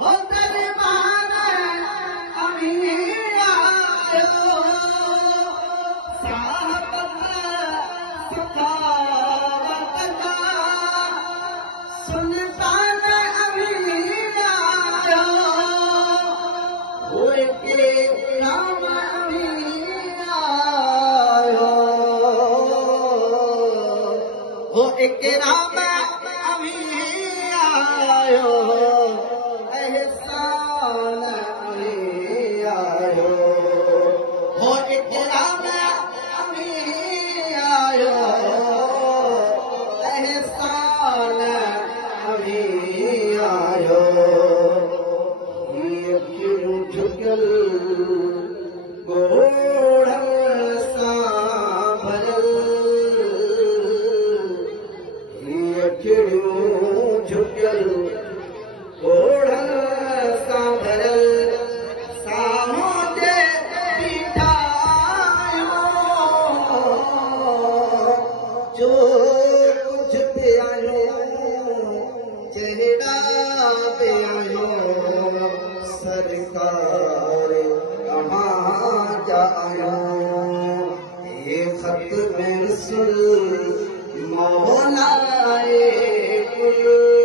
हो दरबार अभी आयो साहबत सखावत का सुल्तान अभी आयो हो के राम अभी आयो हो एक राम अभी आयो एहसान अभी आयो हो एक राम अभी आयो एहसान अभी आयो ये क्यों झुकल गोढ़ सा भरल झुकल गोढ़ सा भरल सामो दे बिठायो जो कुछ पे आयो चेहरा पे आयो सरकार कहाँ जायो ये खत में रसूल मौलाए कुल